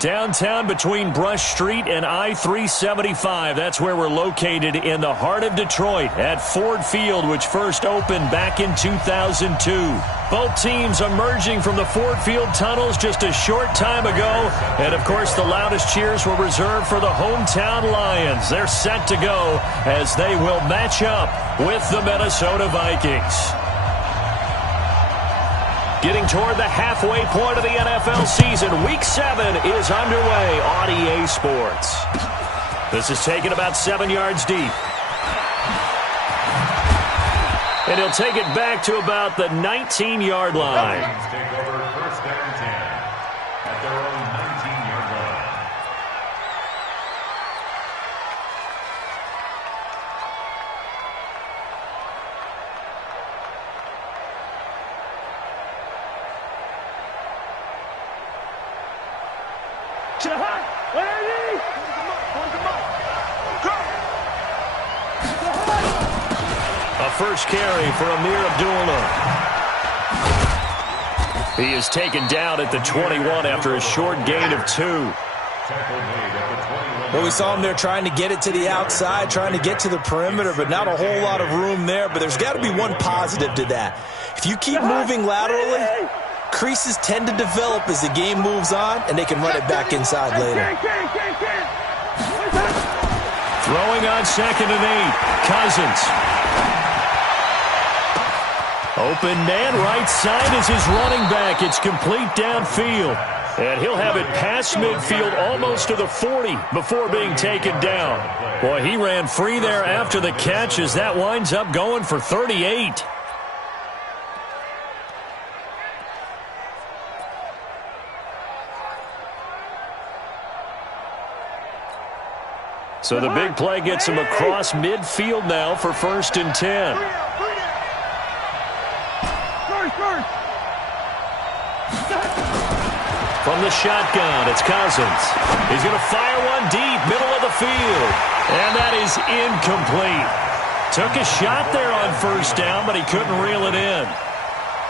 Downtown between Brush Street and I-375. That's where we're located in the heart of Detroit at Ford Field, which first opened back in 2002. Both teams emerging from the Ford Field tunnels just a short time ago. And, of course, the loudest cheers were reserved for the hometown Lions. They're set to go as they will match up with the Minnesota Vikings. Getting toward the halfway point of the NFL season, Week 7 is underway on EA Sports. This is taken about 7 yards deep. And he'll take it back to about the 19-yard line. Take over first down and 10 at their own 19-yard line. A first carry for Amir Abdullah. He is taken down at the 21 after a short gain of 2. Well, we saw him there trying to get it to the outside, trying to get to the perimeter, but not a whole lot of room there. But there's got to be one positive to that. If you keep moving laterally, creases tend to develop as the game moves on, and they can run it back inside later. Throwing on 2nd and 8, Cousins. Open man, right side is his running back. It's complete downfield. And he'll have it past midfield almost to the 40 before being taken down. Boy, he ran free there after the catch as that winds up going for 38. So the big play gets him across midfield now for 1st and 10. From the shotgun, it's Cousins. He's going to fire one deep, middle of the field. And that is incomplete. Took a shot there on 1st down, but he couldn't reel it in.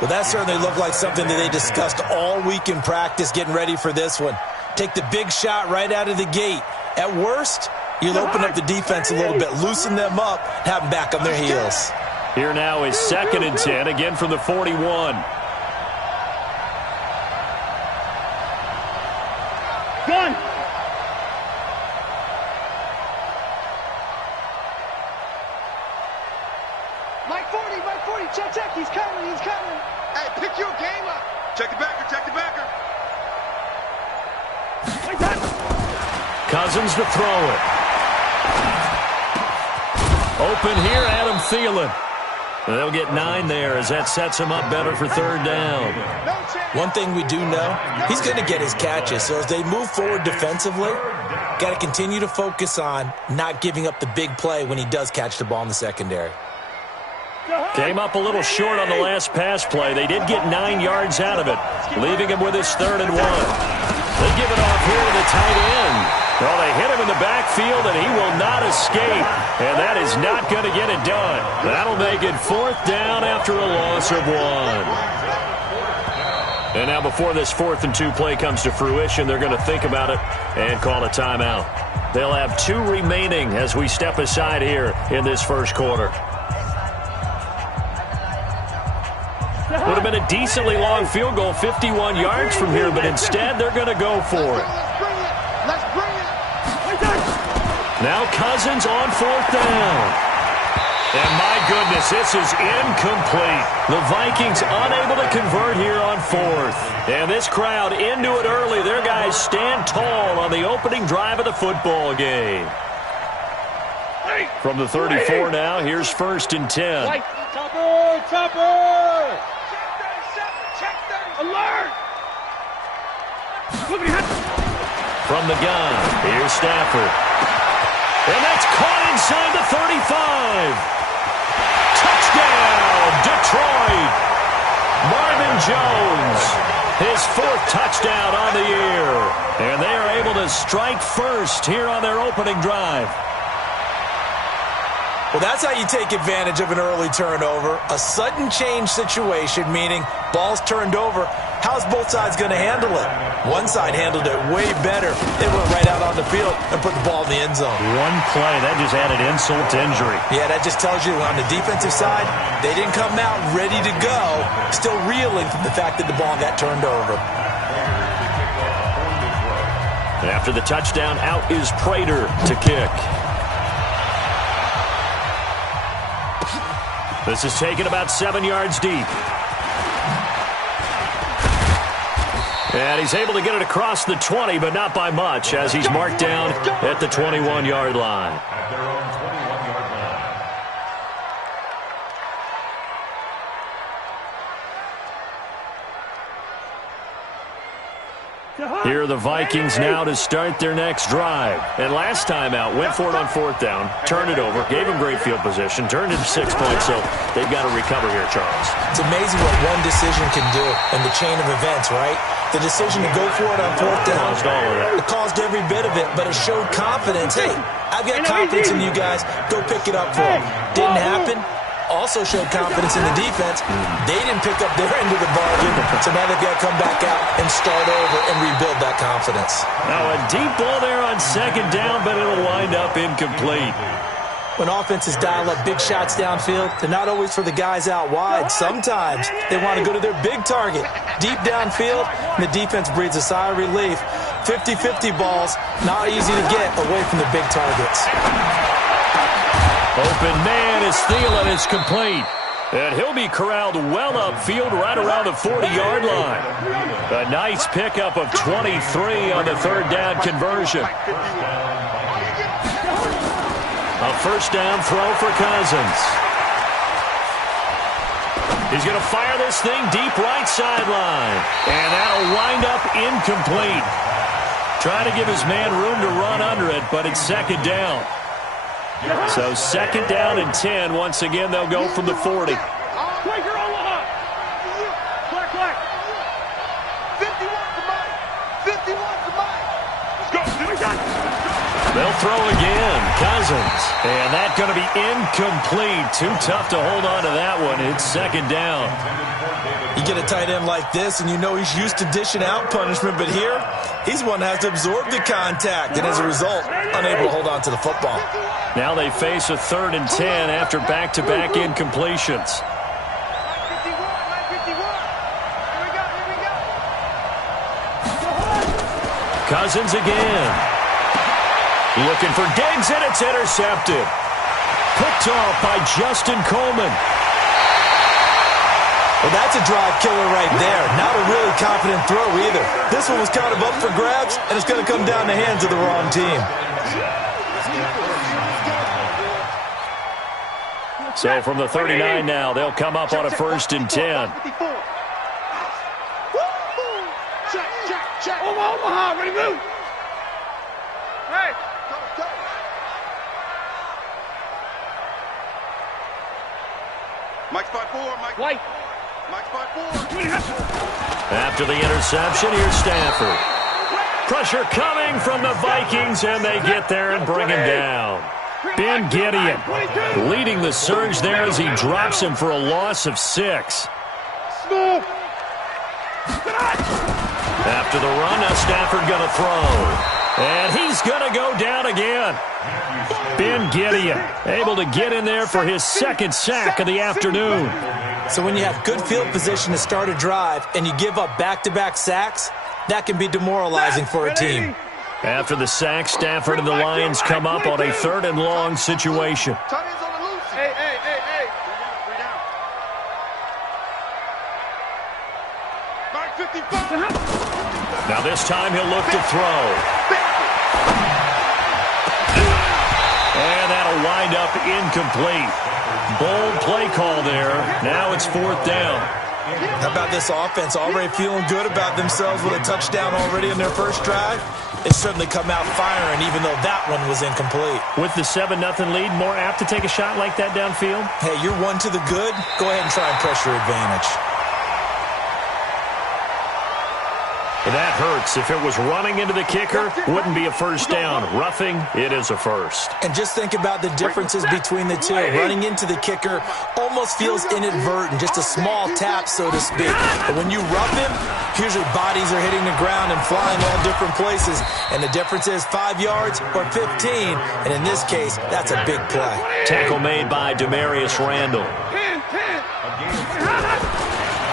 Well, that certainly looked like something that they discussed all week in practice getting ready for this one. Take the big shot right out of the gate. At worst, you'll open up the defense a little bit, loosen them up, have them back on their heels. Here now is 2nd and 10, again from the 41. Gun! Mike 40, check, he's coming. Hey, pick your game up. Check the backer. Cousins to throw it. Open here, Adam Thielen. They'll get 9 there as that sets him up better for 3rd down. One thing we do know, he's going to get his catches. So as they move forward defensively, got to continue to focus on not giving up the big play when he does catch the ball in the secondary. Came up a little short on the last pass play. They did get 9 yards out of it, leaving him with his 3rd and 1. They give it off here to the tight end. Well, they hit him in the backfield, and he will not escape. And that is not going to get it done. That'll make it 4th down after a loss of 1. And now before this 4th and 2 play comes to fruition, they're going to think about it and call a timeout. They'll have 2 remaining as we step aside here in this first quarter. Would have been a decently long field goal, 51 yards from here, but instead they're going to go for it. Let's bring it. Now Cousins on 4th down. And my goodness, this is incomplete. The Vikings unable to convert here on 4th. And this crowd into it early. Their guys stand tall on the opening drive of the football game. From the 34 now, here's 1st and 10. Chopper! Check 37, alert! From the gun, here's Stafford. And that's caught inside the 35. Touchdown, Detroit. Marvin Jones, his 4th touchdown on the year. And they are able to strike first here on their opening drive. Well, that's how you take advantage of an early turnover. A sudden change situation, meaning ball's turned over. How's both sides going to handle it? One side handled it way better. They went right out on the field and put the ball in the end zone. One play, that just added insult to injury. Yeah, that just tells you on the defensive side, they didn't come out ready to go, still reeling from the fact that the ball got turned over. And after the touchdown, out is Prater to kick. This is taken about 7 yards deep. And he's able to get it across the 20, but not by much, as he's marked down at the 21-yard line. At their own 21-yard line. Here are the Vikings now to start their next drive. And last time out, went for it on fourth down, turned it over, gave him great field position, turned it 6 points, so they've got to recover here, Charles. It's amazing what one decision can do in the chain of events, right? The decision to go for it on fourth down. Caused all of that. It caused every bit of it, but it showed confidence. Hey, I've got confidence in you guys. Go pick it up for them. Didn't happen. Also showed confidence in the defense. They didn't pick up their end of the bargain, so now they've got to come back out and start over and rebuild that confidence. Now a deep ball there on second down, but it'll wind up incomplete. When offenses dial up big shots downfield, they're not always for the guys out wide. Sometimes they want to go to their big target. Deep downfield, and the defense breathes a sigh of relief. 50-50 balls, not easy to get away from the big targets. Open man is Thielen, is complete. And he'll be corralled well upfield right around the 40-yard line. A nice pickup of 23 on the third down conversion. A first down throw for Cousins. He's going to fire this thing deep right sideline. And that'll wind up incomplete. Trying to give his man room to run under it, but it's second down. So second down and 10. Once again, they'll go from the 40. Flag. 51 for Mike. 51 for Mike. Let's go. They'll throw again. Cousins. And that's going to be incomplete. Too tough to hold on to that one. It's second down. You get a tight end like this, and you know he's used to dishing out punishment, but here, he's one that has to absorb the contact, and as a result, unable to hold on to the football. Now they face a third and 10 after back-to-back incompletions. Cousins again. Looking for Diggs, and it's intercepted. Picked off by Justin Coleman. Well, that's a drive killer right there. Not a really confident throw either. This one was kind of up for grabs, and it's going to come down the hands of the wrong team. So from the 39 now, they'll come up on a first and 10. Check. Omaha, ready to move. Hey. Go. Mike's by 4, Mike. White. Mike's by 4. After the interception, here's Stafford. Pressure coming from the Vikings, and they get there and bring him down. Ben Gideon leading the surge there as he drops him for a loss of 6. After the run, now Stafford going to throw. And he's going to go down again. Ben Gideon able to get in there for his second sack of the afternoon. So when you have good field position to start a drive and you give up back-to-back sacks, that can be demoralizing for a team. After the sack, Stafford and the Lions come up on a third and long situation. Hey. Mark 55. Now this time he'll look to throw. And that'll wind up incomplete. Bold play call there. Now it's fourth down. How about this offense already feeling good about themselves with a touchdown already in their first drive? They certainly come out firing, even though that one was incomplete. With the 7-0 lead, more apt to take a shot like that downfield? Hey, you're one to the good. Go ahead and try and press your advantage. That hurts. If it was running into the kicker, wouldn't be a first down. Roughing, it is a first. And just think about the differences between the two. Running into the kicker almost feels inadvertent, just a small tap, so to speak. But when you rough him, usually bodies are hitting the ground and flying all different places. And the difference is 5 yards or 15. And in this case, that's a big play. Tackle made by Demarius Randall.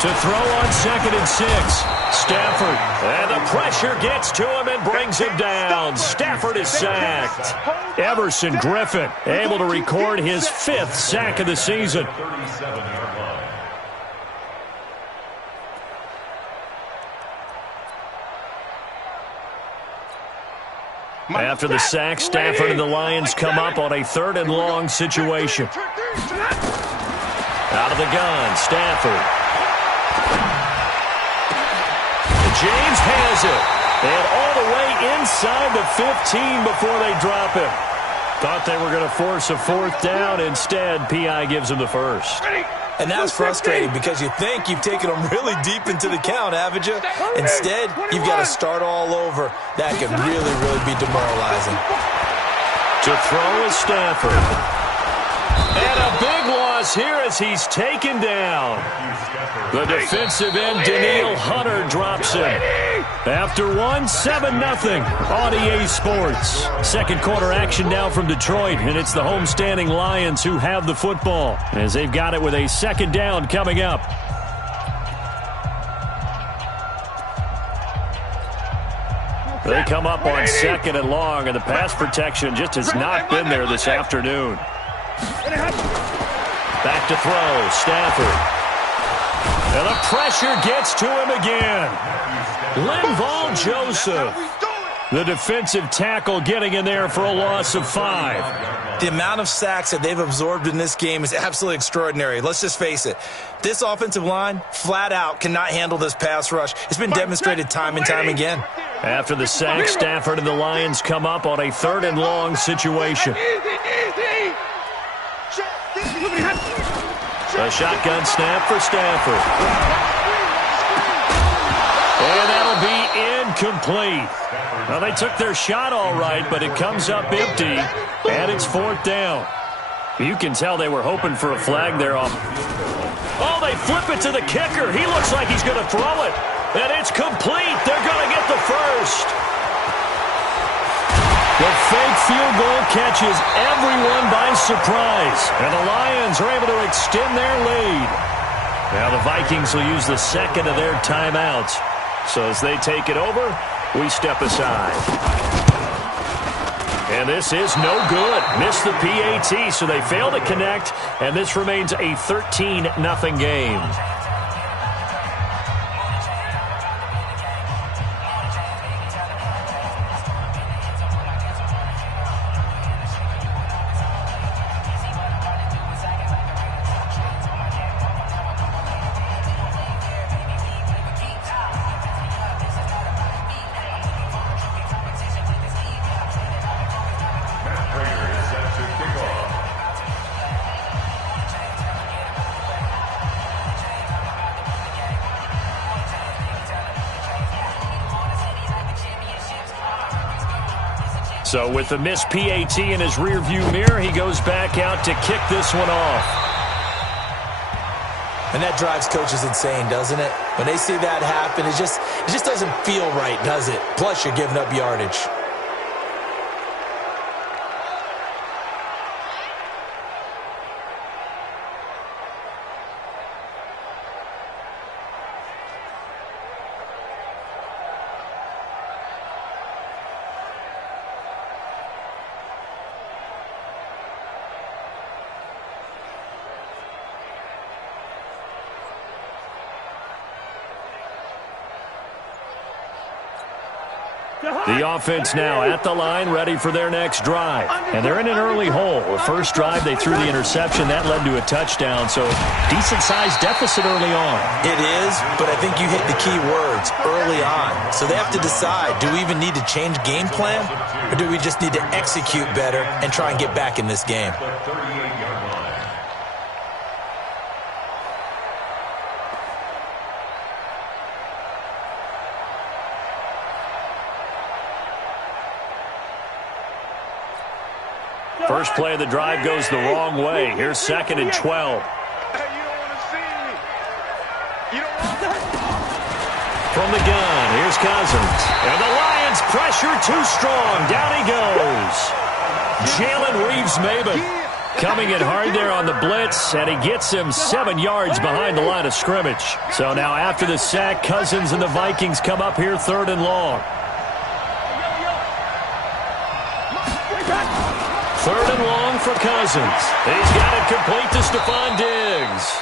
To throw on 2nd and 6. Stafford. And the pressure gets to him and brings him down. Stafford is sacked. Everson Griffin able to record his 5th sack of the season. 37-yard line. After the sack, Stafford and the Lions come up on a 3rd and long situation. Out of the gun, Stafford. James has it. And all the way inside the 15 before they drop him. Thought they were going to force a 4th down. Instead, P.I. gives him the first. And that's frustrating because you think you've taken them really deep into the count, haven't you? Instead, you've got to start all over. That could really, really be demoralizing. To throw is Stafford. And a big loss here as he's taken down. The defensive end, Daniil Hunter, drops him. After 7-0 on EA Sports. Second quarter action now from Detroit, and it's the homestanding Lions who have the football as they've got it with a 2nd down coming up. They come up on 2nd and long, and the pass protection just has not been there this afternoon. Back to throw, Stafford. And the pressure gets to him again. Linval Joseph, the defensive tackle, getting in there for a loss of 5. The amount of sacks that they've absorbed in this game is absolutely extraordinary. Let's just face it. This offensive line, flat out, cannot handle this pass rush. It's been demonstrated time and time again. After the sack, Stafford and the Lions come up on a 3rd and long situation. A shotgun snap for Stafford. And that'll be incomplete. Now, they took their shot all right, but it comes up empty, and it's 4th down. You can tell they were hoping for a flag there. Oh, they flip it to the kicker. He looks like he's going to throw it, and it's complete. They're going to get the first. The fake field goal catches everyone by surprise, and the Lions are able to extend their lead. Now the Vikings will use the 2nd of their timeouts. So as they take it over, we step aside. And this is no good. Missed the PAT, so they fail to connect, and this remains a 13-0 game. So with the missed PAT in his rearview mirror, he goes back out to kick this one off. And that drives coaches insane, doesn't it? When they see that happen, it just doesn't feel right, does it? Plus, you're giving up yardage. The offense now at the line, ready for their next drive. And they're in an early hole. The first drive, they threw the interception. That led to a touchdown, so decent-sized deficit early on. It is, but I think you hit the key words, early on. So they have to decide, do we even need to change game plan, or do we just need to execute better and try and get back in this game? First play of the drive goes the wrong way. Here's 2nd and 12. From the gun, here's Cousins. And the Lions pressure too strong. Down he goes. Jalen Reeves-Maybin coming in hard there on the blitz, and he gets him 7 yards behind the line of scrimmage. So now after the sack, Cousins and the Vikings come up here 3rd and long. 3rd and long for Cousins. He's got it complete to Stephon Diggs.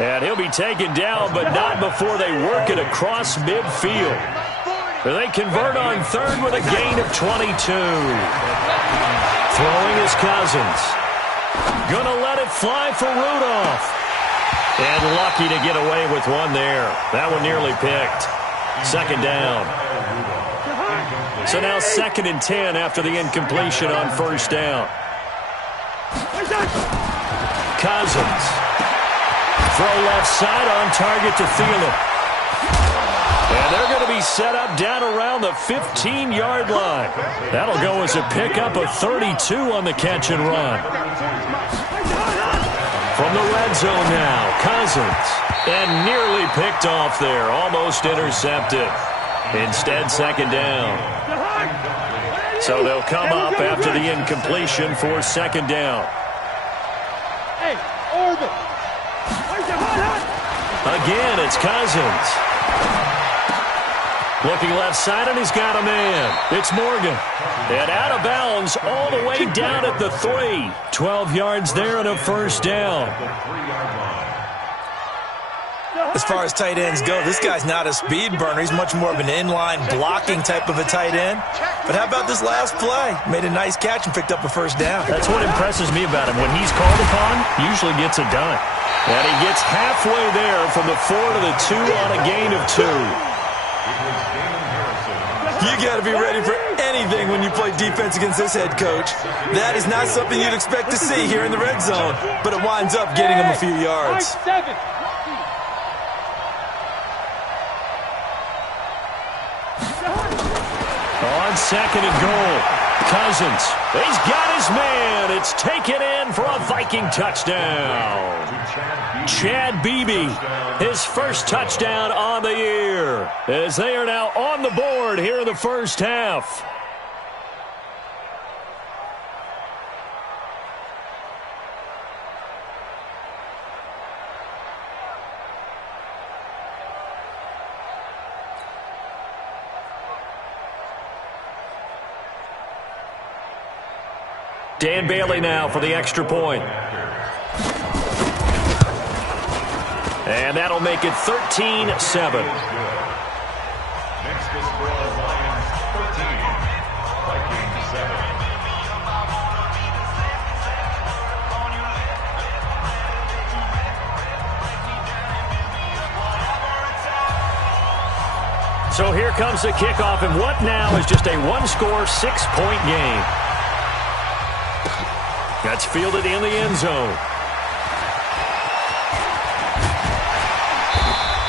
And he'll be taken down, but not before they work it across midfield. They convert on 3rd with a gain of 22. Throwing is Cousins. Gonna let it fly for Rudolph. And lucky to get away with one there. That one nearly picked. 2nd down. So now 2nd and 10 after the incompletion on 1st down. Cousins. Throw left side on target to Thielen. And they're going to be set up down around the 15-yard line. That'll go as a pickup of 32 on the catch and run. From the red zone now, Cousins. And nearly picked off there, almost intercepted. Instead, 2nd down. So they'll come up after the incompletion for 2nd down. Again, it's Cousins. Looking left side, and he's got a man. It's Morgan. And out of bounds all the way down at the 3. 12 yards there and a 1st down. As far as tight ends go, this guy's not a speed burner. He's much more of an inline blocking type of a tight end. But how about this last play? Made a nice catch and picked up a 1st down. That's what impresses me about him. When he's called upon, he usually gets it done. And he gets halfway there from the 4 to the 2 on a gain of 2. You got to be ready for anything when you play defense against this head coach. That is not something you'd expect to see here in the red zone, but it winds up getting him a few yards. On 2nd and goal, Cousins. He's got his man. It's taken in for a Viking touchdown. Chad Beebe, his first touchdown on the year, as they are now on the board here in the 1st half. Dan Bailey now for the extra point. And that'll make it 13-7. Next to score, Lions 13, Vikings 7. So here comes the kickoff, and what now is just a one-score, 6-point game. That's fielded in the end zone.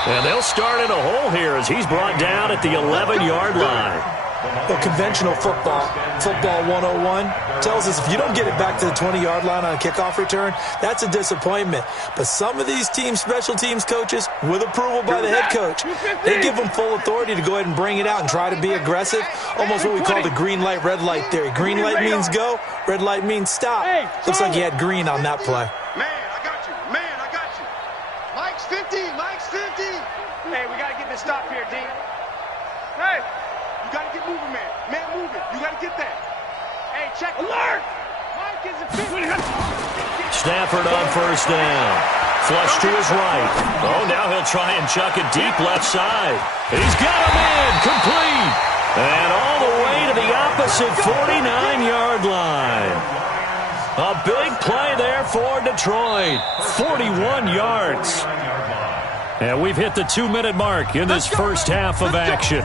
And they'll start in a hole here as he's brought down at the 11-yard line. Well, conventional football 101, tells us if you don't get it back to the 20-yard line on a kickoff return, that's a disappointment. But some of these teams, special teams coaches, with approval by the head coach, they give them full authority to go ahead and bring it out and try to be aggressive. Almost what we call the green light, red light theory. Green light means go, red light means stop. Looks like he had green on that play. Man, I got you. Man, I got you. Mike's 50. Mike's 50. Hey, we got to get this stop here, D. Hey, you got to get moving, man. Man, moving. You got to get that. Hey, check. Alert! Mike is a 50. Stafford on 1st down. Flush to his right. Oh, now he'll try and chuck it deep left side. He's got a man complete. And all the way to the opposite 49-yard line. A big play there for Detroit. 41 yards. And we've hit the 2-minute mark in this first half of action.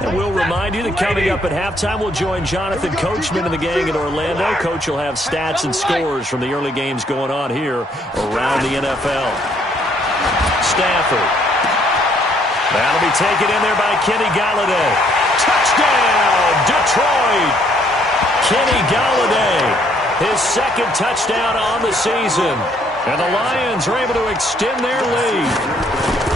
And we'll remind you that coming up at halftime, we'll join Jonathan Coachman and the gang in Orlando. Coach will have stats and scores from the early games going on here around the NFL. Stafford That'll be taken in there by Kenny Golladay. Touchdown, Detroit! Kenny Golladay, his second touchdown on the season. And the Lions are able to extend their lead.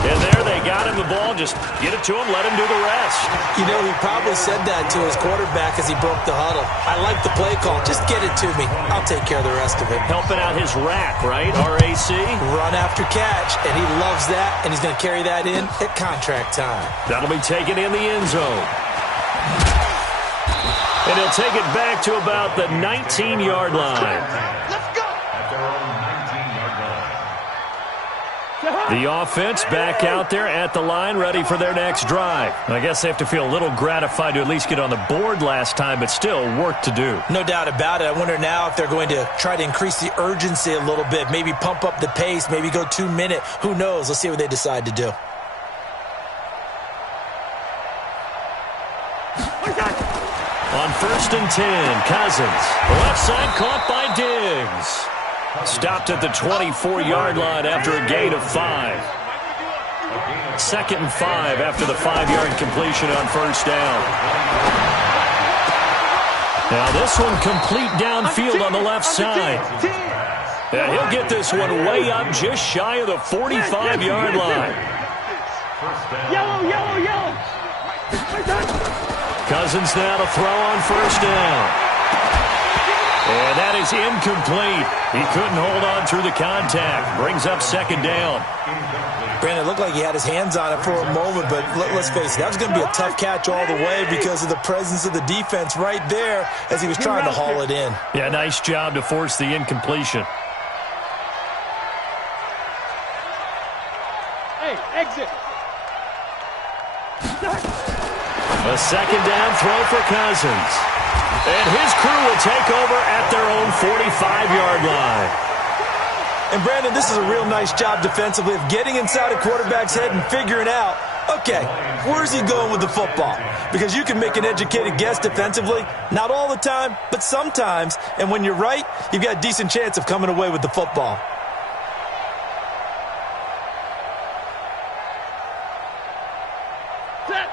And there they got him the ball. Just get it to him, let him do the rest. You know, he probably said that to his quarterback as he broke the huddle. I like the play call. Just get it to me. I'll take care of the rest of it. Helping out his rack, right? RAC? Run after catch, and he loves that, and he's going to carry that in at contract time. That'll be taken in the end zone. And he'll take it back to about the 19-yard line. Let's go! At their own 19-yard line. The offense back out there at the line, ready for their next drive. I guess they have to feel a little gratified to at least get on the board last time, but still work to do. No doubt about it. I wonder now if they're going to try to increase the urgency a little bit, maybe pump up the pace, maybe go 2-minute. Who knows? Let's see what they decide to do. On 1st and 10, Cousins. Left side caught by Diggs. Stopped at the 24-yard line after a gain of 5. 2nd and 5 after the 5-yard completion on first down. Now this one complete downfield on the left side. Yeah, he'll get this one way up just shy of the 45-yard line. Yellow, yellow, yellow. Cousins now to throw on first down. And that is incomplete. He couldn't hold on through the contact. Brings up 2nd down. Brandon, it looked like he had his hands on it for a moment, but let's face it, that was going to be a tough catch all the way because of the presence of the defense right there as he was trying to haul it in. Yeah, nice job to force the incompletion. Hey, exit. A 2nd down throw for Cousins. And his crew will take over at their own 45-yard line. And, Brandon, this is a real nice job defensively of getting inside a quarterback's head and figuring out, okay, where's he going with the football? Because you can make an educated guess defensively, not all the time, but sometimes. And when you're right, you've got a decent chance of coming away with the football.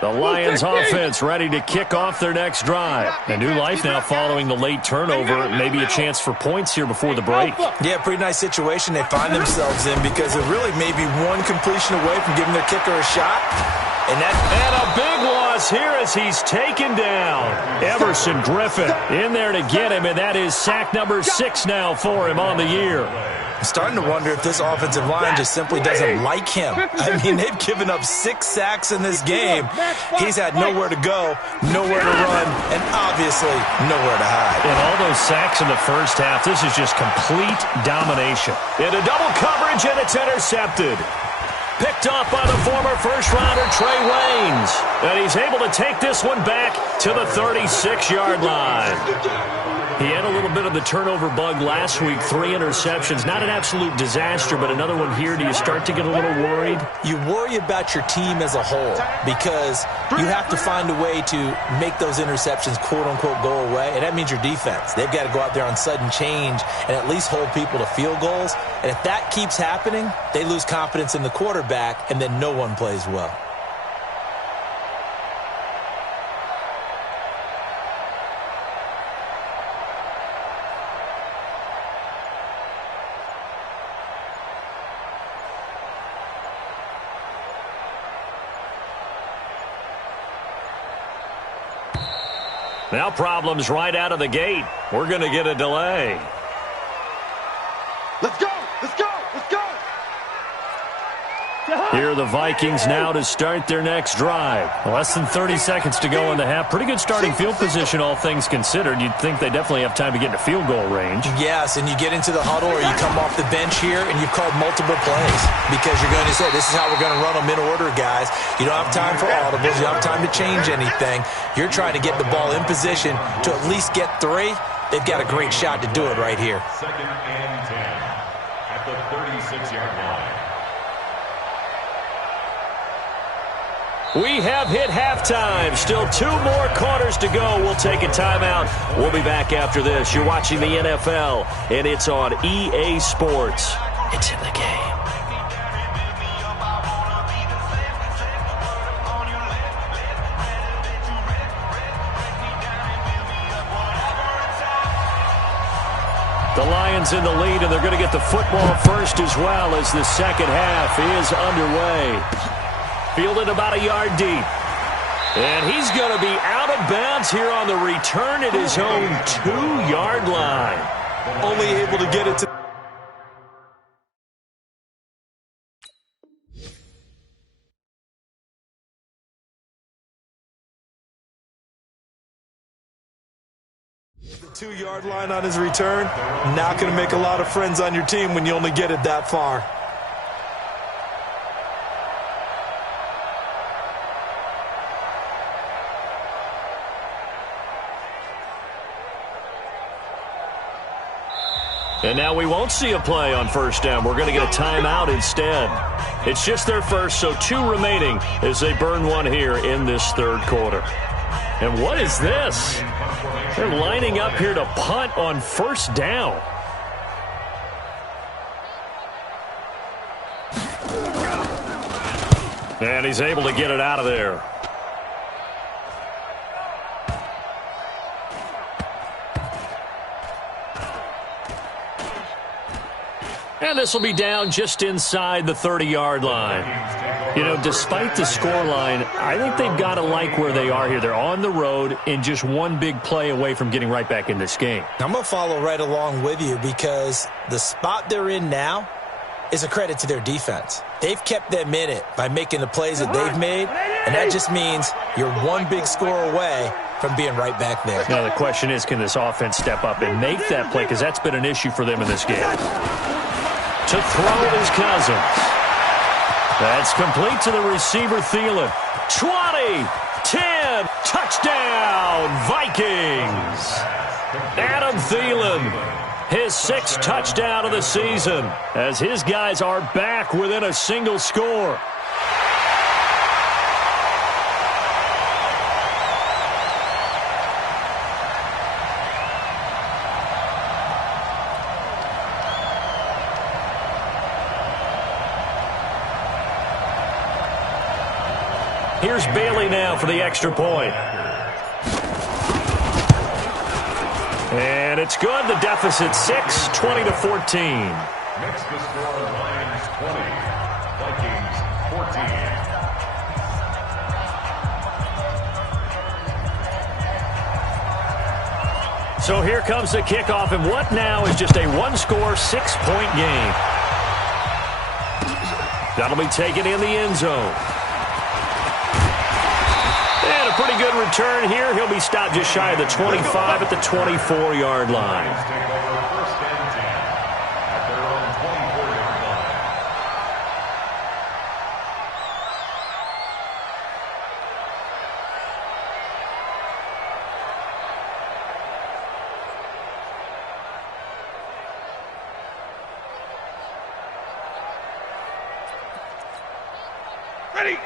The Lions offense ready to kick off their next drive. A new life now following the late turnover. Maybe a chance for points here before the break. Yeah, pretty nice situation they find themselves in because they're really maybe one completion away from giving their kicker a shot. And a big loss here as he's taken down. Emerson Griffin in there to get him, and that is sack number 6 now for him on the year. I'm starting to wonder if this offensive line just simply doesn't like him. I mean, they've given up 6 sacks in this game. He's had nowhere to go, nowhere to run, and obviously nowhere to hide. And all those sacks in the first half, this is just complete domination. Into double coverage, and it's intercepted. Picked off by the former first-rounder Trey Waynes. And he's able to take this one back to the 36-yard line. He had a little bit of the turnover bug last week, 3 interceptions. Not an absolute disaster, but another one here. Do you start to get a little worried? You worry about your team as a whole because you have to find a way to make those interceptions, quote-unquote, go away, and that means your defense. They've got to go out there on sudden change and at least hold people to field goals. And if that keeps happening, they lose confidence in the quarterback, and then no one plays well. Now problems right out of the gate. We're going to get a delay. Let's go! Let's go! Let's go! Here are the Vikings now to start their next drive. Less than 30 seconds to go in the half. Pretty good starting field position, all things considered. You'd think they definitely have time to get into field goal range. Yes, and you get into the huddle or you come off the bench here and you've called multiple plays because you're going to say, this is how we're going to run them in order, guys. You don't have time for audibles. You don't have time to change anything. You're trying to get the ball in position to at least get 3. They've got a great shot to do it right here. 2nd and 10 at the 36-yard line. We have hit halftime. Still 2 more quarters to go. We'll take a timeout. We'll be back after this. You're watching the NFL, and it's on EA Sports. It's in the game. The Lions in the lead, and they're going to get the football first as well as the second half is underway. Fielded about a yard deep. And he's going to be out of bounds here on the return at his own 2-yard line. Only able to get it to the 2-yard line on his return. Not going to make a lot of friends on your team when you only get it that far. And now we won't see a play on first down. We're going to get a timeout instead. It's just their first, so 2 remaining as they burn one here in this third quarter. And what is this? They're lining up here to punt on first down. And he's able to get it out of there. And this will be down just inside the 30-yard line. You know, despite the scoreline, I think they've got to like where they are here. They're on the road and just one big play away from getting right back in this game. I'm going to follow right along with you because the spot they're in now is a credit to their defense. They've kept them in it by making the plays that they've made, and that just means you're one big score away from being right back there. Now the question is, can this offense step up and make that play? Because that's been an issue for them in this game. To throw is Cousins. That's complete to the receiver, Thielen. 20, 10, touchdown, Vikings. Adam Thielen, his 6th touchdown of the season, as his guys are back within a single score. Here's Bailey now for the extra point. And it's good. The deficit 6, 20-14. Next to score, Lions 20, Vikings 14. So here comes the kickoff, and what now is just a one-score, 6-point game. That'll be taken in the end zone. And a pretty good return here. He'll be stopped just shy of the 25 at the 24-yard line. Take over first and 10 at their own 24-yard line.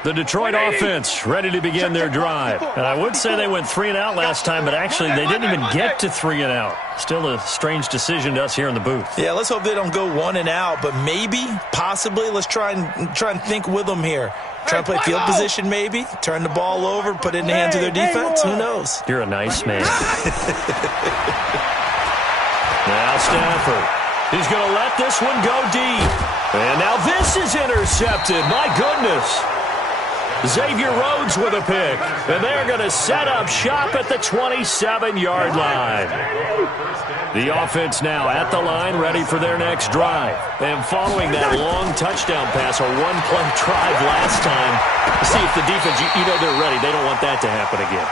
The Detroit offense ready to begin their drive. And I would say they went 3 and out last time, but actually they didn't even get to 3 and out. Still a strange decision to us here in the booth. Yeah, let's hope they don't go 1 and out, but maybe, possibly, let's try and think with them here. Try and play field position maybe, turn the ball over, put it in the hands of their defense. Who knows? You're a nice man. Now Stafford. He's going to let this one go deep. And now this is intercepted. My goodness. Xavier Rhodes with a pick. And they're going to set up shop at the 27-yard line. The offense now at the line, ready for their next drive. And following that long touchdown pass, a one-play drive last time, see if the defense, you know they're ready. They don't want that to happen again.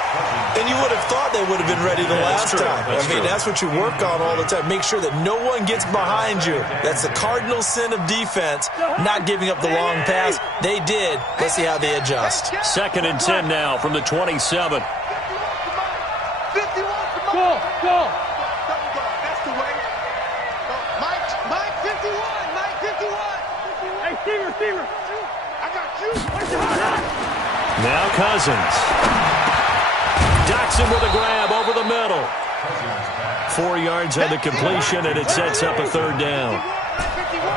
And you would have thought they would have been ready the last time. I mean, that's what you work on all the time. Make sure that no one gets behind you. That's the cardinal sin of defense, not giving up the long pass. They did. Let's see how they adjust. 2nd and 10 now from the 27. 51, go. That's the way. Mike 51. Hey, Stever. I got you. Now Cousins. Jackson with a grab over the middle. 4 yards on the completion, and it sets up a 3rd down.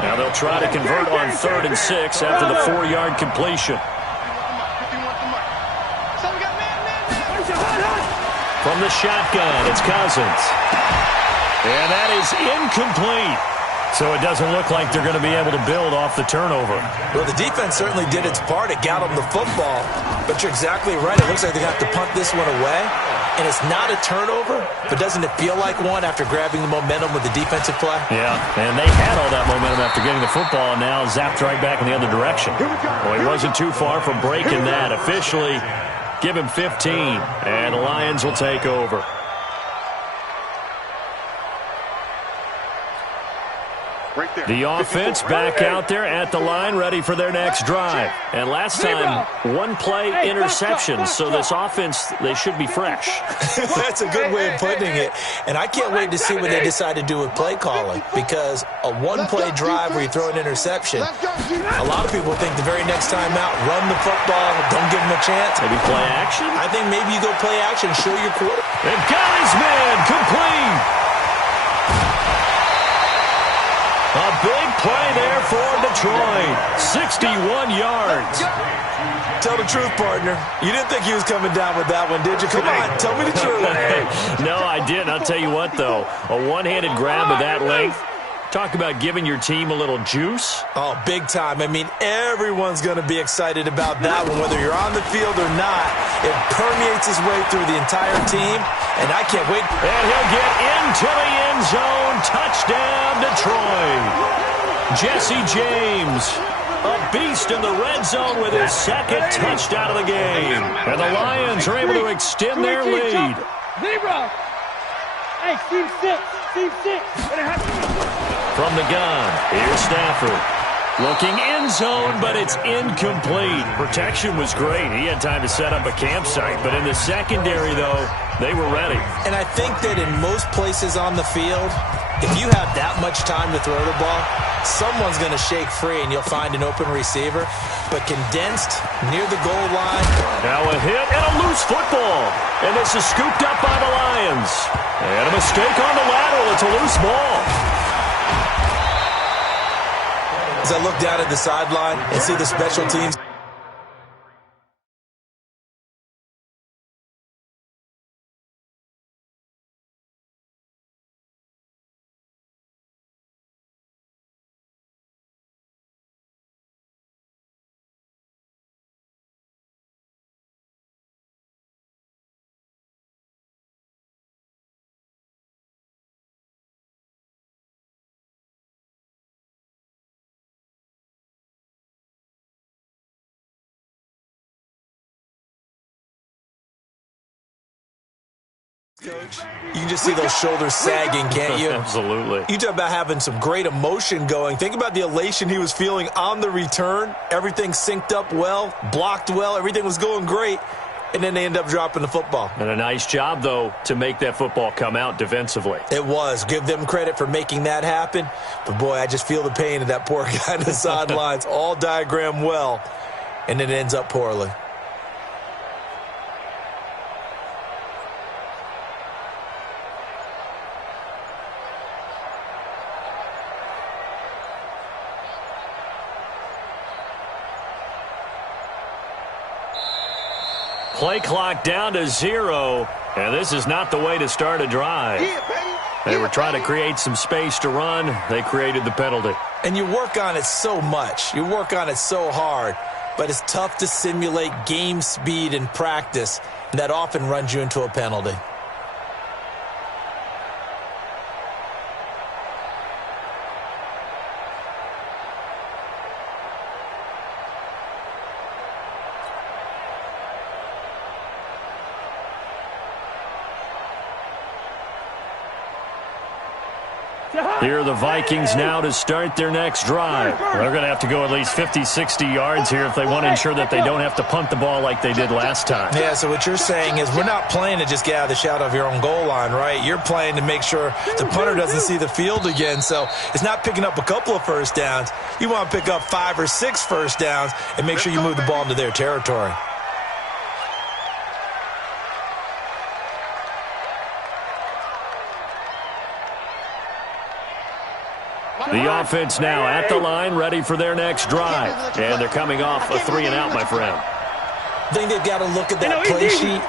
Now they'll try to convert on 3rd and 6 after the 4-yard completion. From the shotgun, it's Cousins. And that is incomplete. So it doesn't look like they're going to be able to build off the turnover. Well, the defense certainly did its part. It got them the football. But you're exactly right. It looks like they're going to have to punt this one away. And it's not a turnover, but doesn't it feel like one after grabbing the momentum with the defensive play? Yeah, and they had all that momentum after getting the football, and now zapped right back in the other direction. Well, he wasn't too far from breaking that. Officially, give him 15, and the Lions will take over. Right there. The offense back out there at the line, ready for their next drive. And last time, one-play interception, so this offense, they should be fresh. That's a good way of putting it. And I can't wait to see what they decide to do with play calling, because a one-play drive where you throw an interception, a lot of people think the very next time out, run the football, don't give them a chance. Maybe play action? I think maybe you go play action, show your quarterback. And got his man, complete. A big play there for Detroit. 61 yards. Tell the truth, partner. You didn't think he was coming down with that one, did you? Come on, tell me the truth. No, I didn't. I'll tell you what, though. A one-handed grab of that length. Talk about giving your team a little juice. Oh, big time. I mean, everyone's going to be excited about that one, whether you're on the field or not. It permeates his way through the entire team, and I can't wait. And he'll get into the end zone. Touchdown, Detroit. Jesse James, a beast in the red zone with his second touchdown of the game. And the Lions are able to extend their lead. Zebra. Hey, Steve 6. Steve 6. From the gun, here's Stafford. Looking end zone, but it's incomplete. Protection was great. He had time to set up a campsite. But in the secondary, though, they were ready. And I think that in most places on the field, if you have that much time to throw the ball, someone's going to shake free and you'll find an open receiver. But condensed, near the goal line. Now a hit and a loose football. And this is scooped up by the Lions. And a mistake on the lateral. It's a loose ball. As I look down at the sideline and see the special teams. Coach, you can just see those shoulders sagging, can't you? Absolutely. You talk about having some great emotion going. Think about the elation he was feeling on the return. Everything synced up well, blocked well, everything was going great, and then they end up dropping the football. And a nice job, though, to make that football come out defensively. It was. Give them credit for making that happen. But, boy, I just feel the pain of that poor guy on the sidelines. All diagrammed well, and it ends up poorly. Play clock down to 0, and this is not the way to start a drive. They were trying to create some space to run. They created the penalty. And you work on it so much. You work on it so hard. But it's tough to simulate game speed in practice, and that often runs you into a penalty. Here are the Vikings now to start their next drive. They're going to have to go at least 50, 60 yards here if they want to ensure that they don't have to punt the ball like they did last time. Yeah, so what you're saying is we're not playing to just get out of the shadow of your own goal line, right? You're playing to make sure the punter doesn't see the field again. So it's not picking up a couple of first downs. You want to pick up 5 or 6 first downs and make sure you move the ball into their territory. The offense now at the line, ready for their next drive. And they're coming off a 3-and-out, my friend. I think they've got to look at that play sheet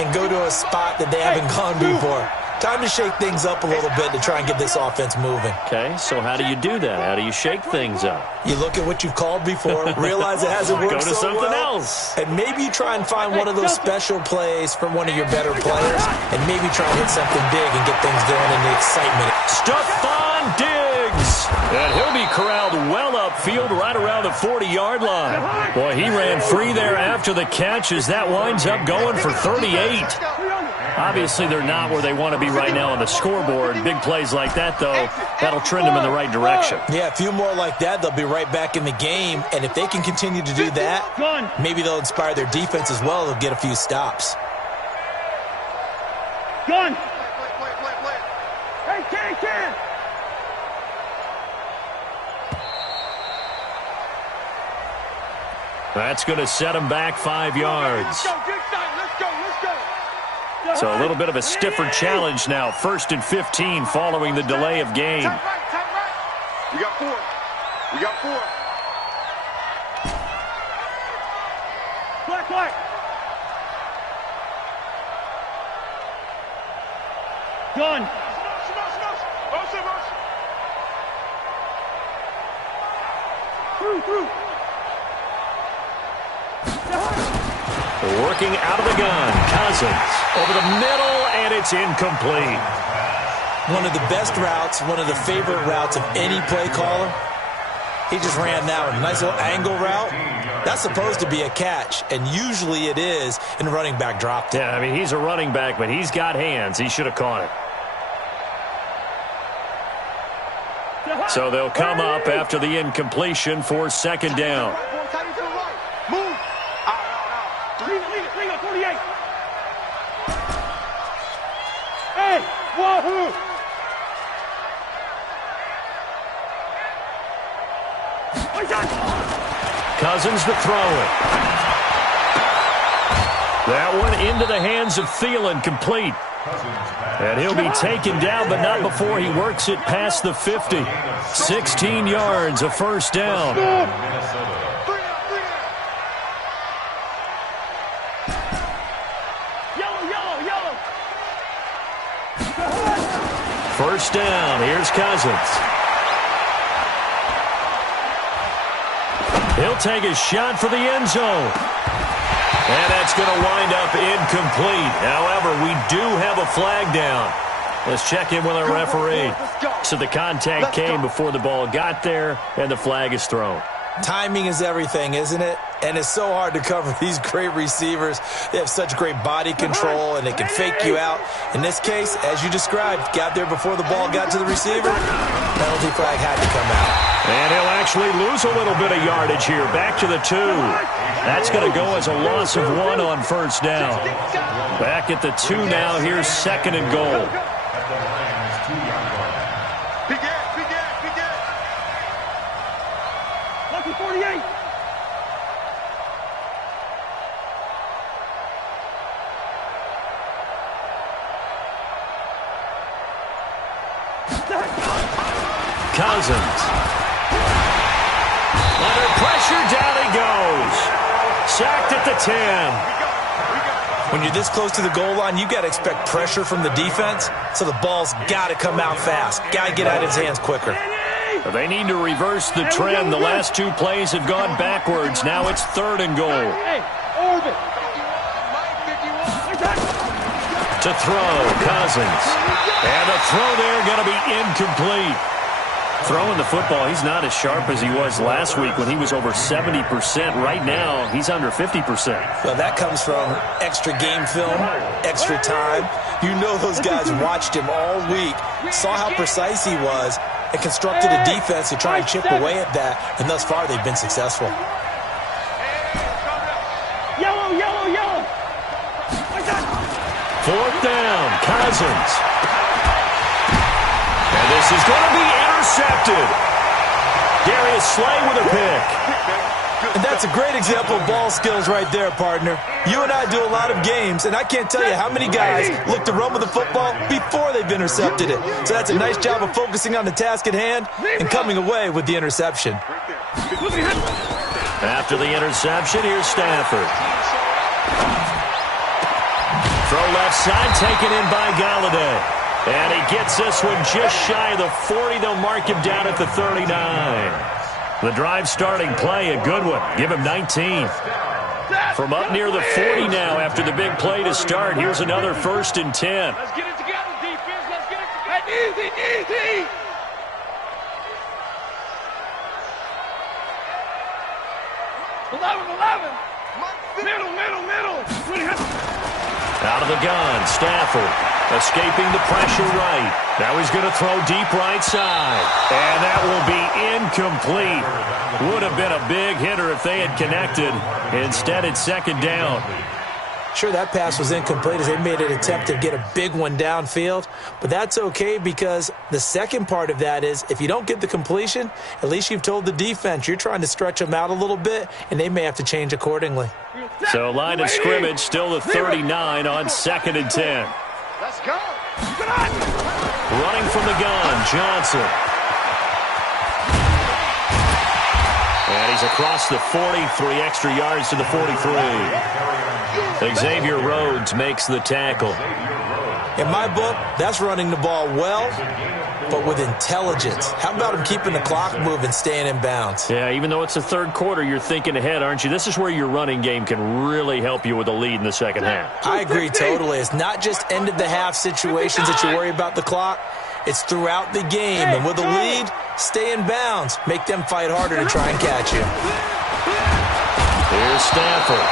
and go to a spot that they haven't gone before. Time to shake things up a little bit to try and get this offense moving. Okay, so how do you do that? How do you shake things up? You look at what you've called before, realize it hasn't worked Go to so something well, else. and maybe you try and find one of those special plays from one of your better players, and maybe try and hit something big and get things going in the excitement. Stephon Diggs. And he'll be corralled well upfield right around the 40-yard line. Boy, he ran free there after the catch as that winds up going for 38. Obviously, they're not where they want to be right now on the scoreboard. Big plays like that, though, that'll trend them in the right direction. Yeah, a few more like that, they'll be right back in the game. And if they can continue to do that, maybe they'll inspire their defense as well. They'll get a few stops. Gun. Hey, Ken. That's going to set them back 5 yards. Let's go. So a little bit of a stiffer challenge now. 1st and 15 following the delay of game. Tight right. We got 4. Black. Gun. Through. Working out of the gun. Cousins over the middle, and it's incomplete. One of the best routes, one of the favorite routes of any play caller. He just ran that one. Nice little angle route. That's supposed to be a catch, and usually it is, and the running back dropped it. Yeah, I mean, he's a running back, but he's got hands. He should have caught it. So they'll come up after the incompletion for 2nd down. Move. Leave it, 48. Hey, wahoo. Cousins to throw it. That one into the hands of Thielen, complete. And he'll be taken down, but not before he works it past the 50. 16 yards, a 1st down. Yellow. 1st down, here's Cousins. He'll take a shot for the end zone. And that's going to wind up incomplete. However, we do have a flag down. Let's check in with our referee. So the contact came before the ball got there, and the flag is thrown. Timing is everything, isn't it? And it's so hard to cover these great receivers. They have such great body control, and they can fake you out. In this case, as you described, got there before the ball got to the receiver. Penalty flag had to come out. And he'll actually lose a little bit of yardage here. Back to the 2. That's going to go as a loss of 1 on 1st down. Back at the 2 now. Here's 2nd and goal. Lucky 48. Cousins. Under pressure, down he goes. Sacked at the 10. When you're this close to the goal line, you got to expect pressure from the defense, so the ball's got to come out fast. Got to get out of his hands quicker. They need to reverse the trend. The last 2 plays have gone backwards. Now it's 3rd and goal. Hey, orbit. To throw, Cousins. And the throw there going to be incomplete. Throwing the football, he's not as sharp as he was last week when he was over 70%. Right now, he's under 50%. Well, that comes from extra game film, extra time. You know those guys watched him all week, saw how precise he was, and constructed a defense to try and chip away at that, and thus far they've been successful. Yellow. 4th down, Cousins. And this is going to be intercepted. Darius Slay with a pick. And that's a great example of ball skills right there, partner. You and I do a lot of games, and I can't tell you how many guys look to run with the football before they've intercepted it. So that's a nice job of focusing on the task at hand and coming away with the interception. After the interception, here's Stafford. Throw left side, taken in by Galladay. And he gets this one just shy of the 40. They'll mark him down at the 39. The drive starting play, a good one. Give him 19. From up near the 40 now after the big play to start. Here's another 1st and 10. Let's get it together, defense. Let's get it together. Easy. 11. Middle. Out of the gun, Stafford escaping the pressure right. Now he's going to throw deep right side. And that will be incomplete. Would have been a big hitter if they had connected. Instead, it's 2nd down. Sure, that pass was incomplete as they made an attempt to get a big one downfield. But that's okay because the second part of that is if you don't get the completion, at least you've told the defense you're trying to stretch them out a little bit, and they may have to change accordingly. So line of scrimmage still the 39 on 2nd and 10. Let's go. Running from the gun, Johnson. And he's across the 40, 3 extra yards to the 43. Xavier Rhodes makes the tackle. In my book, that's running the ball well, but with intelligence. How about him keeping the clock moving, staying in bounds? Yeah, even though it's the 3rd quarter, you're thinking ahead, aren't you? This is where your running game can really help you with a lead in the 2nd half. I agree totally. It's not just end-of-the-half situations that you worry about the clock. It's throughout the game. And with a lead, stay in bounds. Make them fight harder to try and catch you. Here's Stafford.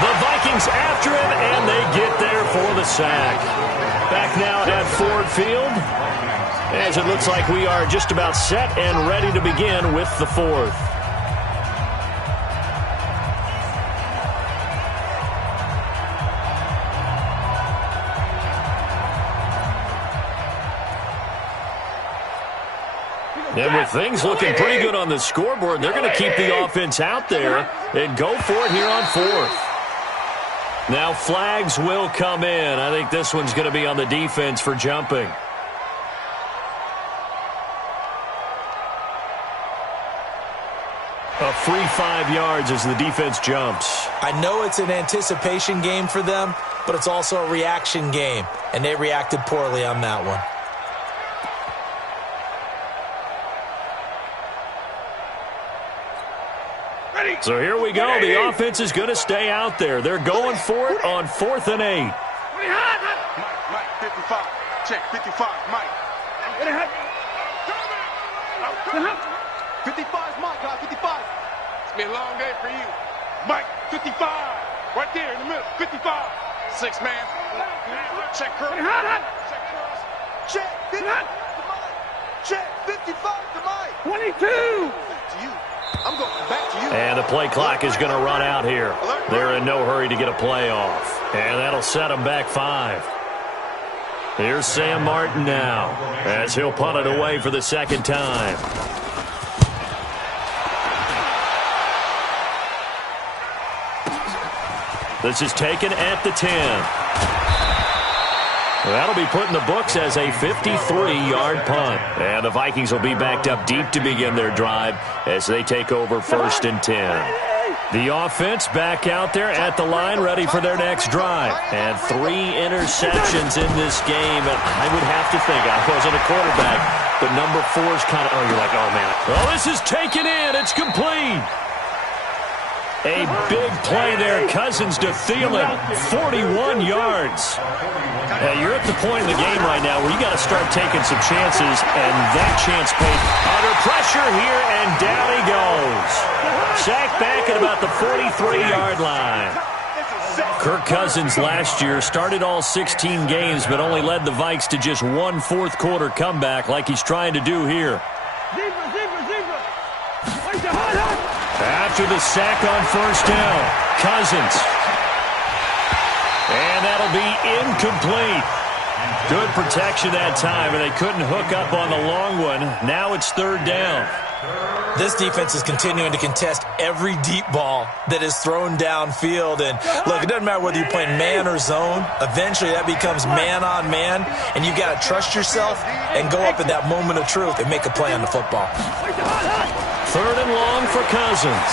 The Vikings after him, and they get there for the sack. Back now at Ford Field, as it looks like we are just about set and ready to begin with the 4th. And with things looking pretty good on the scoreboard, they're going to keep the offense out there and go for it here on 4th. Now flags will come in. I think this one's going to be on the defense for jumping. A free 5 yards as the defense jumps. I know it's an anticipation game for them, but it's also a reaction game, and they reacted poorly on that one. So here we go. The offense is going to stay out there. They're going for it on 4th and 8. Mike, 55. Check, 55, Mike. 55's Mike, guys, 55. It's been a long day for you. Mike, 55. Right there in the middle, 55. 6 man. Check Curry. Check Curry. Check 55 to Mike. Check 55 to Mike. 22. Back to you. I'm going back to you. And the play clock is going to run out here. They're in no hurry to get a play off. And that'll set them back 5. Here's Sam Martin now as he'll punt it away for the 2nd time. This is taken at the 10. That'll be put in the books as a 53-yard punt. And the Vikings will be backed up deep to begin their drive as they take over 1st and 10. The offense back out there at the line ready for their next drive. And 3 interceptions in this game. And I would have to think, I wasn't a quarterback, but number 4 is kind of, you're like, oh, man. Well, this is taken in. It's complete. A big play there. Cousins to Thielen, 41 yards. You're at the point in the game right now where you got to start taking some chances, and that chance paid under pressure here, and down he goes. Sacked back at about the 43-yard line. Kirk Cousins last year started all 16 games, but only led the Vikes to just 1 fourth-quarter comeback like he's trying to do here. After the sack on 1st down, Cousins. And that'll be incomplete. Good protection that time, and they couldn't hook up on the long one. Now it's 3rd down. This defense is continuing to contest every deep ball that is thrown downfield. And, look, it doesn't matter whether you're playing man or zone. Eventually that becomes man-on-man, and you've got to trust yourself and go up at that moment of truth and make a play on the football. 3rd and long for Cousins.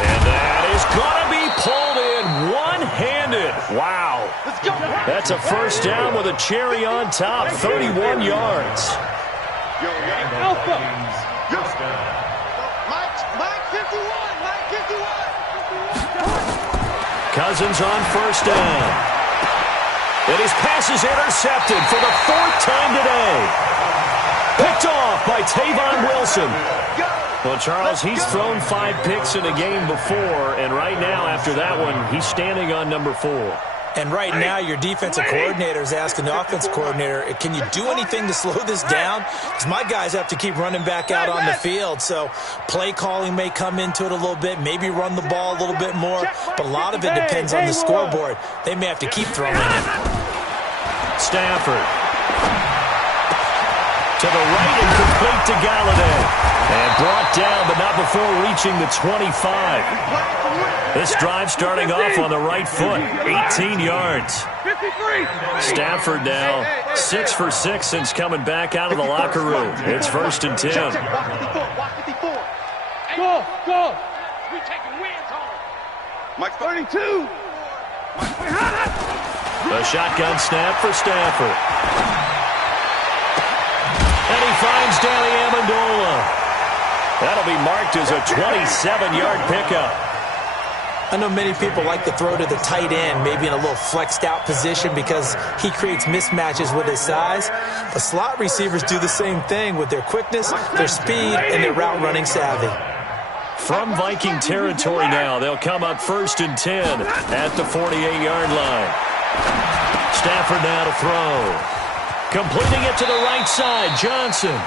And that is going to be pulled in one-handed. Wow. Let's go. That's a first down with a cherry on top, 31 yards. Alpha. Mike 51. Mike 51. Cousins on first down. And his pass is intercepted for the 4th time today. Picked off by Tavon Wilson. Well, Charles, he's thrown 5 picks in a game before, and right now, after that one, he's standing on number 4. And right now, your defensive coordinator is asking the offensive coordinator, can you do anything to slow this down? Because my guys have to keep running back out on the field. So play calling may come into it a little bit, maybe run the ball a little bit more. But a lot of it depends on the scoreboard. They may have to keep throwing it. Stafford. To the right and complete to Galladay. And brought down, but not before reaching the 25. This drive starting off on the right foot, 18 yards. Stafford now 6 for 6 since coming back out of the locker room. It's 1st and 10. Go, go. We taking wins home. Mike 32. The shotgun snap for Stafford. And he finds Danny Amendola. That'll be marked as a 27-yard pickup. I know many people like to throw to the tight end, maybe in a little flexed out position because he creates mismatches with his size. But slot receivers do the same thing with their quickness, their speed, and their route running savvy. From Viking territory now, they'll come up 1st and 10 at the 48-yard line. Stafford now to throw. Completing it to the right side, Johnson.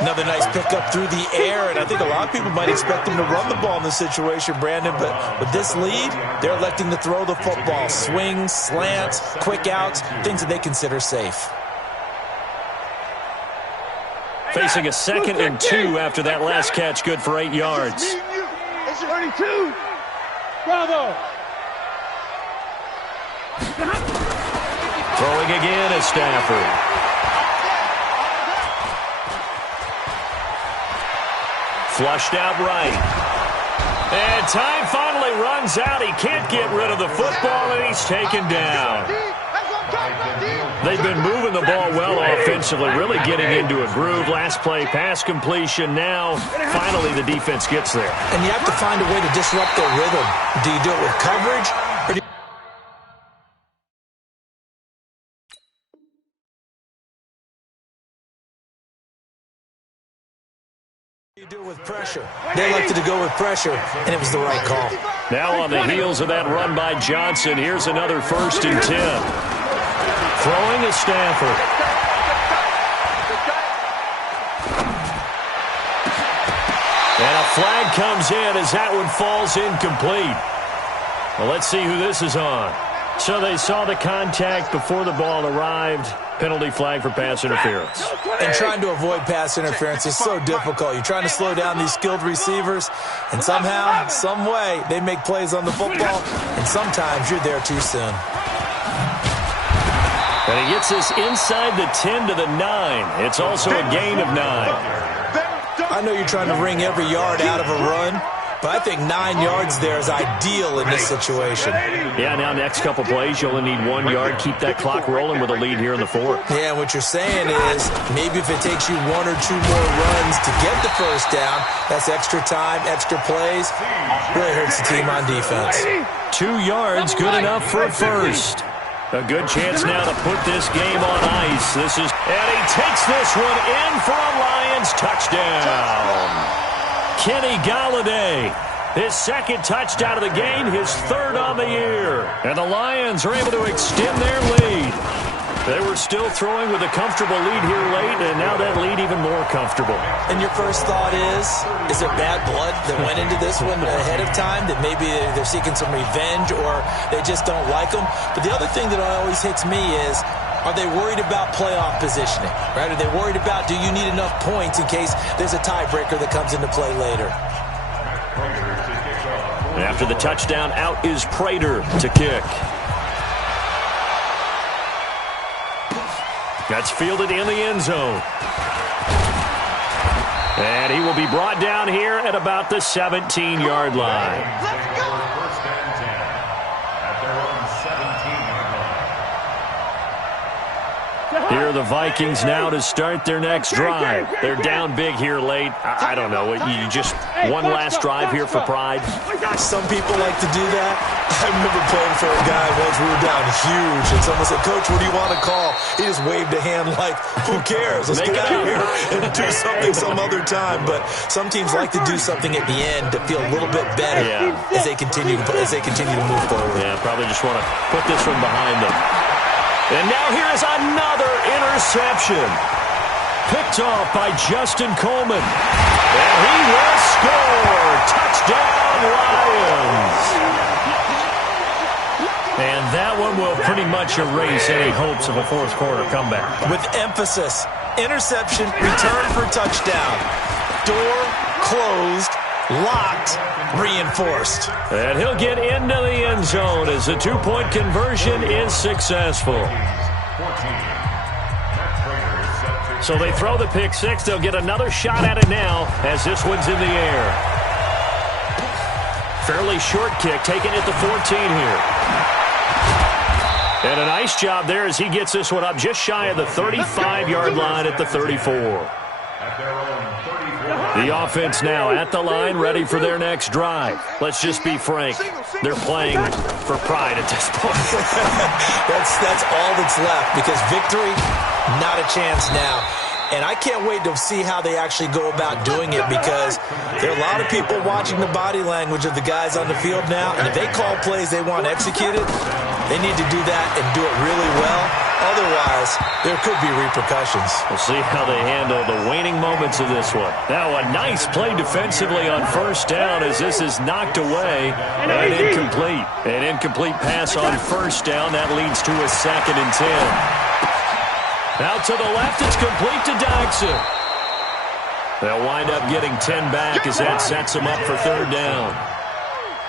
Another nice pickup through the air, and I think a lot of people might expect him to run the ball in this situation, Brandon, but with this lead, they're electing to throw the football. Swings, slants, quick outs, things that they consider safe. Facing a 2nd and 2 after that last catch, good for 8 yards. It's 32. Bravo. Throwing again is Stafford. Flushed out right. And time finally runs out. He can't get rid of the football, and he's taken down. They've been moving the ball well offensively, really getting into a groove. Last play, pass completion. Now, finally, the defense gets there. And you have to find a way to disrupt their rhythm. Do you do it with coverage, or do you do it with pressure? They elected to go with pressure, and it was the right call. Now on the heels of that run by Johnson, here's another 1st and 10. Throwing is Stafford. And a flag comes in as that one falls incomplete. Well, let's see who this is on. So they saw the contact before the ball arrived. Penalty flag for pass interference. And trying to avoid pass interference is so difficult. You're trying to slow down these skilled receivers, and somehow, some way, they make plays on the football, and sometimes you're there too soon. And he gets this inside the 10 to the 9. It's also a gain of 9. I know you're trying to wring every yard out of a run, but I think 9 yards there is ideal in this situation. Yeah, now next couple plays, you only need 1 yard. Keep that clock rolling with a lead here in the 4th. Yeah, and what you're saying is maybe if it takes you 1 or 2 more runs to get the first down, that's extra time, extra plays. Really hurts the team on defense. 2 yards, good enough for a first. A good chance now to put this game on ice. And he takes this one in for a Lions touchdown. Kenny Galladay, his 2nd touchdown of the game, his 3rd on the year. And the Lions are able to extend their lead. They were still throwing with a comfortable lead here late, and now that lead even more comfortable. And your first thought is it bad blood that went into this one ahead of time, that maybe they're seeking some revenge or they just don't like them? But the other thing that always hits me is, are they worried about playoff positioning, right? Are they worried about, do you need enough points in case there's a tiebreaker that comes into play later? And after the touchdown, out is Prater to kick. That's fielded in the end zone. And he will be brought down here at about the 17-yard line. First and 10 at their own 17. Here are the Vikings now to start their next drive. They're down big here late. I don't know. You just one last drive here for pride? Some people like to do that. I remember playing for a guy once. We were down huge, and someone said, "Coach, what do you want to call?" He just waved a hand like, "Who cares? Let's get out of here and do something some other time." But some teams like to do something at the end to feel a little bit better as they continue to move forward. Yeah, probably just want to put this one behind them. And now here is another interception. Picked off by Justin Coleman. And he will score. Touchdown, Lions. And that one will pretty much erase any hopes of a fourth quarter comeback. With emphasis, interception, return for touchdown. Door closed, locked, reinforced. And he'll get into the end zone as the two-point conversion is successful. So they throw the pick six. They'll get another shot at it now as this one's in the air. Fairly short kick taken at the 14 here. And a nice job there as he gets this one up just shy of the 35-yard line at the 34. The offense now at the line, ready for their next drive. Let's just be frank. They're playing for pride at this point. That's all that's left, because victory, not a chance now. And I can't wait to see how they actually go about doing it, because there are a lot of people watching the body language of the guys on the field now, and if they call plays they want executed, they need to do that and do it really well. Otherwise, there could be repercussions. We'll see how they handle the waning moments of this one. Now a nice play defensively on first down as this is knocked away and incomplete. An incomplete pass on first down. That leads to a 2nd and 10. Out to the left, it's complete to Dodson. They'll wind up getting 10 back as that sets them up for third down.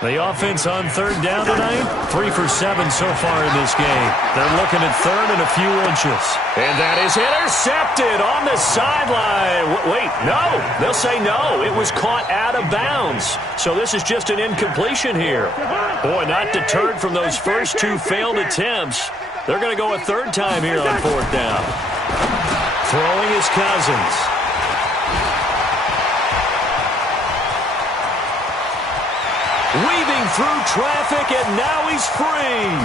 The offense on third down tonight, 3 for 7 so far in this game. They're looking at third and a few inches. And that is intercepted on the sideline. Wait, no. They'll say no. It was caught out of bounds. So this is just an incompletion here. Boy, not deterred from those first 2 failed attempts. They're going to go a third time here on fourth down. Throwing is Cousins. Weaving through traffic, and now he's free.